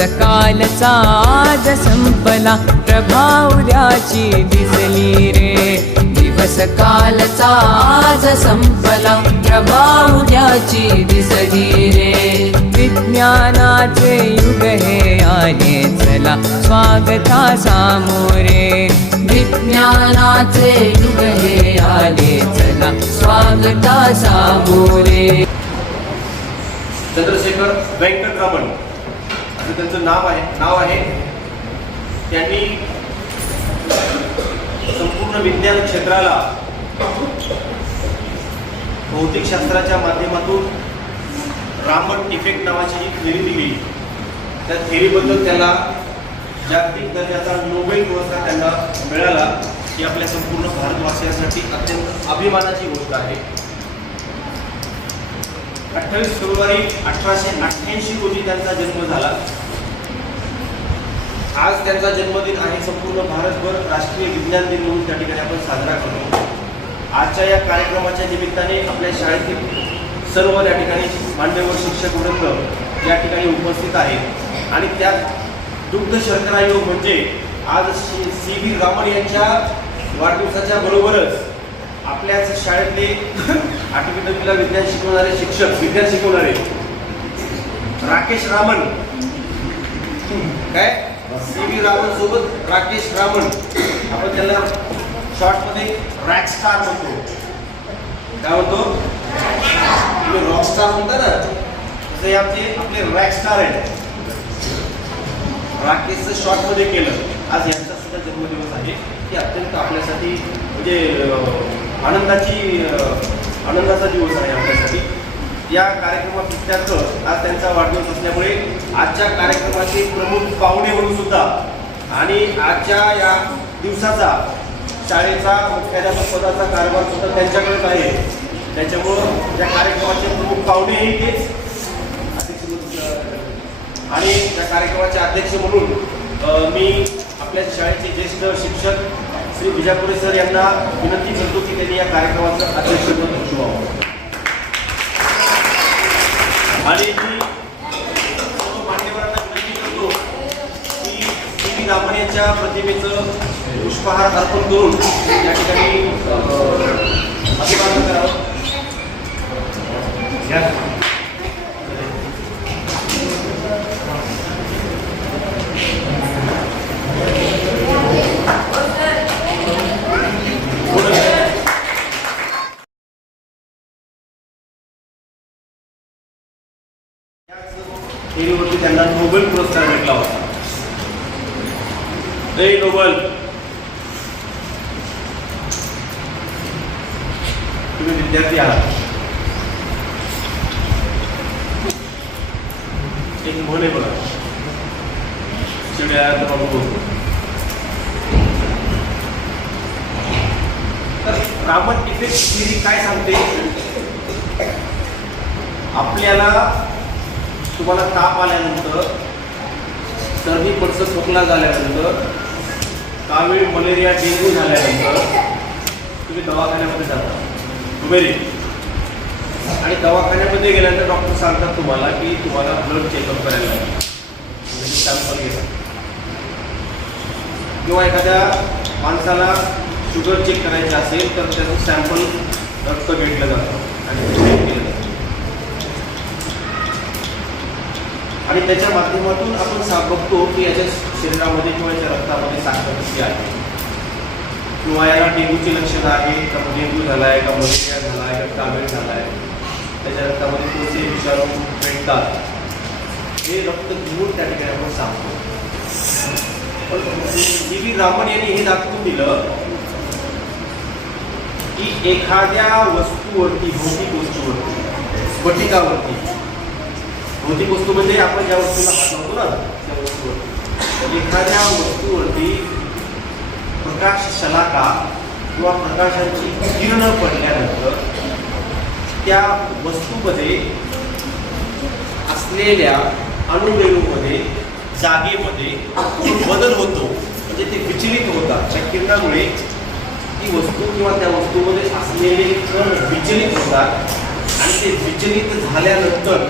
कालचा आज संपला, प्रभा उद्याची दिसली रे. दिवस कालचा आज संपला, प्रभा उद्याची दिसली रे. विज्ञानाचे युग हे आले चला, स्वागता सामोरे. विज्ञानाचे युग हे आले चला, स्वागता सामोरे. चंद्रशेखर वेंकटरामन असं त्यांचं नाव आहे. त्यांनी संपूर्ण विज्ञान क्षेत्राला भौतिकशास्त्राच्या माध्यमातून रामन इफेक्ट नावाची एक थेरी दिली. त्या थेरीबद्दल त्याला जागतिक दर्जाचा नोबेल पुरस्कार त्यांना मिळाला. ही आपल्या संपूर्ण भारतवासियांसाठी अत्यंत अभिमानाची गोष्ट आहे. 28 फेब्रुवारी 1888 रोजी त्यांचा जन्म झाला. आज त्यांचा जन्मदिन आहे. संपूर्ण भारतभर राष्ट्रीय विज्ञान दिन म्हणून त्या ठिकाणी आपण साजरा करतो. आजच्या या कार्यक्रमाच्या निमित्ताने आपल्या शाळेतील सर्व त्या ठिकाणी मान्यवर शिक्षक वृंद या ठिकाणी उपस्थित आहेत आणि त्यात दुग्ध शर्करा योग म्हणजे आज सी.व्ही. रामन यांच्या वाढदिवसाच्या बरोबरच आपल्याच शाळेतले 8वी 9वीला विज्ञान शिकवणारे राकेश रामन, काय सी.व्ही. रामन सोबत राकेश रामन, आपण त्याला शॉर्टमध्ये रॅकस्टार म्हणतो. काय म्हणतो? तुम्ही रॉकस्टार म्हणता ना, तसे आपले रॅकस्टार आहेत. राकेशचं शॉर्टमध्ये केलं. आज यांचा सुद्धा जन्मदिवस आहे. की अत्यंत आपल्यासाठी म्हणजे आनंदाचा दिवस आहे आपल्यासाठी. या कार्यक्रमात आज त्यांचा वाढदिवस असल्यामुळे आजच्या कार्यक्रमाचे प्रमुख पाहुणे म्हणून सुद्धा आणि आजच्या या दिवसाचा शाळेचा मुख्याध्यापक पदाचा कारभार सुद्धा त्यांच्याकडेच आहे. त्याच्यामुळं या कार्यक्रमाचे प्रमुख पाहुणेही तेच आणि त्या कार्यक्रमाचे अध्यक्ष म्हणून मी आपल्या शाळेचे ज्येष्ठ शिक्षक श्री बिजापुरे सर यांना विनंती करतो की त्यांनी या कार्यक्रमाचं अध्यक्षपद भूषवावं. आणि मी सर्व मान्यवरांना विनंती करतो की सी.व्ही. रामन यांच्या प्रतिमेचं पुष्पहार अर्पण करून या ठिकाणी अभिवादन करावं. थेरीवरती त्यांना नोबेल पुरस्कार भेटला होता. जय नोबेल. तुम्ही विद्यार्थी आहात. एक म्हण आहे बघा, चिड्या तर रामन इफेक्ट थेरी काय सांगते? आपल्याला तुम्हाला ताप आल्यानंतर, सर्दी पडसं खोकला झाल्यानंतर, कावीळ मलेरिया डेंग्यू झाल्यानंतर तुम्ही दवाखान्यामध्ये जाता कुबेरी. आणि दवाखान्यामध्ये गेल्यानंतर डॉक्टर सांगतात तुम्हाला की तुम्हाला ब्लड चेकअप करायला लागेल, म्हणजे सॅम्पल घेतात. किंवा एखाद्या माणसाला शुगर चेक करायचं असेल तर त्याचं सॅम्पल रक्त घेतलं जातं आणि चेक केलं जातं. आणि त्याच्या माध्यमातून आपण बघतो की याच्या शरीरामध्ये किंवा याच्या रक्तामध्ये साखर कशी आहे, किंवा याला डेंग्यूची लक्षणं आहे का, डेंग्यू झाला आहे का, मलेरिया झाला आहे का, कावीळ झाला आहे, त्याच्या रक्तामध्ये कोणते विषाणू भेटतात हे रक्त घेऊन त्या ठिकाणी आपण सांगतो. पण सी.व्ही. रामन यांनी हे दाखवून दिलं की एखाद्या वस्तूवरती, भौतिक वस्तूवरती, स्फटिकावरती, भौतिक वस्तू म्हणजे आपण ज्या वस्तूला हात लावतो ना त्या वस्तूवरती, एखाद्या वस्तूवरती प्रकाश शलाका किंवा प्रकाशाची किरणं पडल्यानंतर त्या वस्तूमध्ये असलेल्या अणुरेणूमध्ये, जागेमध्ये बदल होतो. म्हणजे ते विचलित होतात. त्या किरणामुळे ती वस्तू किंवा त्या वस्तूमध्ये असलेले कण विचलित होतात आणि ते विचलित झाल्यानंतर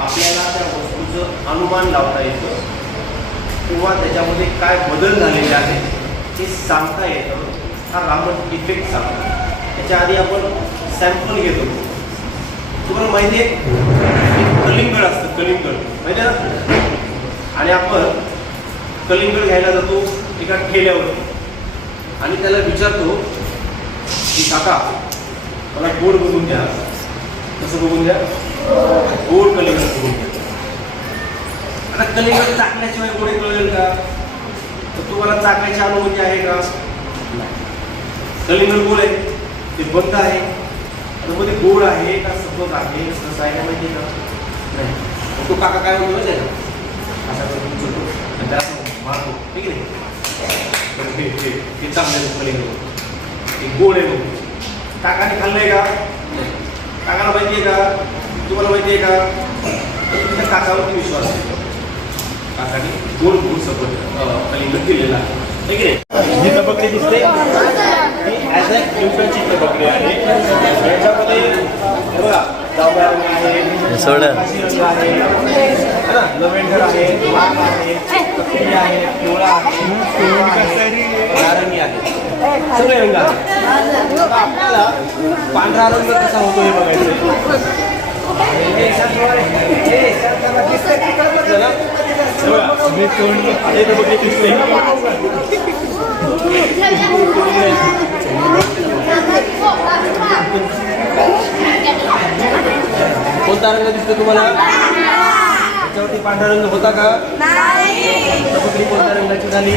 आपल्याला त्या वस्तूचं अनुमान लावता येतं किंवा त्याच्यामध्ये काय बदल झालेले आहेत हे सांगता येतं. हा रामन इफेक्ट सांगतो. त्याच्या आधी आपण सॅम्पल घेत होतो. तुम्हाला माहिती आहे कलिंगड असतं, कलिंगड माहिती आहे ना. आणि आपण कलिंगड घ्यायला जातो एका ठेल्यावरती आणि त्याला विचारतो की काका मला गोड बघून द्या. कसं बघून द्या? गोड कलिंगड बघून द्या. आता कलिंगड चाकण्याशिवाय गोडे कळेल का? तर तुम्हाला चाकण्याची अनुभूती आहे का? कलिंगड गोड आहे, ते बंद आहे, मध्ये गोड आहे का सफेद आहे कसं आहे का माहिती आहे का? नाही. तो काका काय म्हणतो माहिती आहे का? असा करून आणि त्याला मारतो, ठीक आहे. हे चांगलं कलिंगड, हे गोड आहे बघ. काकाने खाल्लंय का? काकाला माहिती आहे का? तुम्हाला माहिती आहे का? तुमच्या काकावरती विश्वास आहे. काकाने गोड गोड सपोर्ट कलिंगड दिलेला आहे, ठीक आहे. ही तबकडी दिसते ॲज अ पिंपळची तबकडी आहे. याच्यामध्ये हे बघा जांभळा रंग आहे, काशी रंग आहे, ना लव्हेंडर आहे, लाल आहे, तपकिरी आहे, पिवळा आहे, नारंगी आहे, सगळे रंग आहेत. आपल्याला पांढरा रंग कसा होतो हे बघायचं. कोणता रंग दिसतो तुम्हाला? त्याच्यावरती पांढरा रंग होता का? तबकडी कोणत्या रंगाची झाली?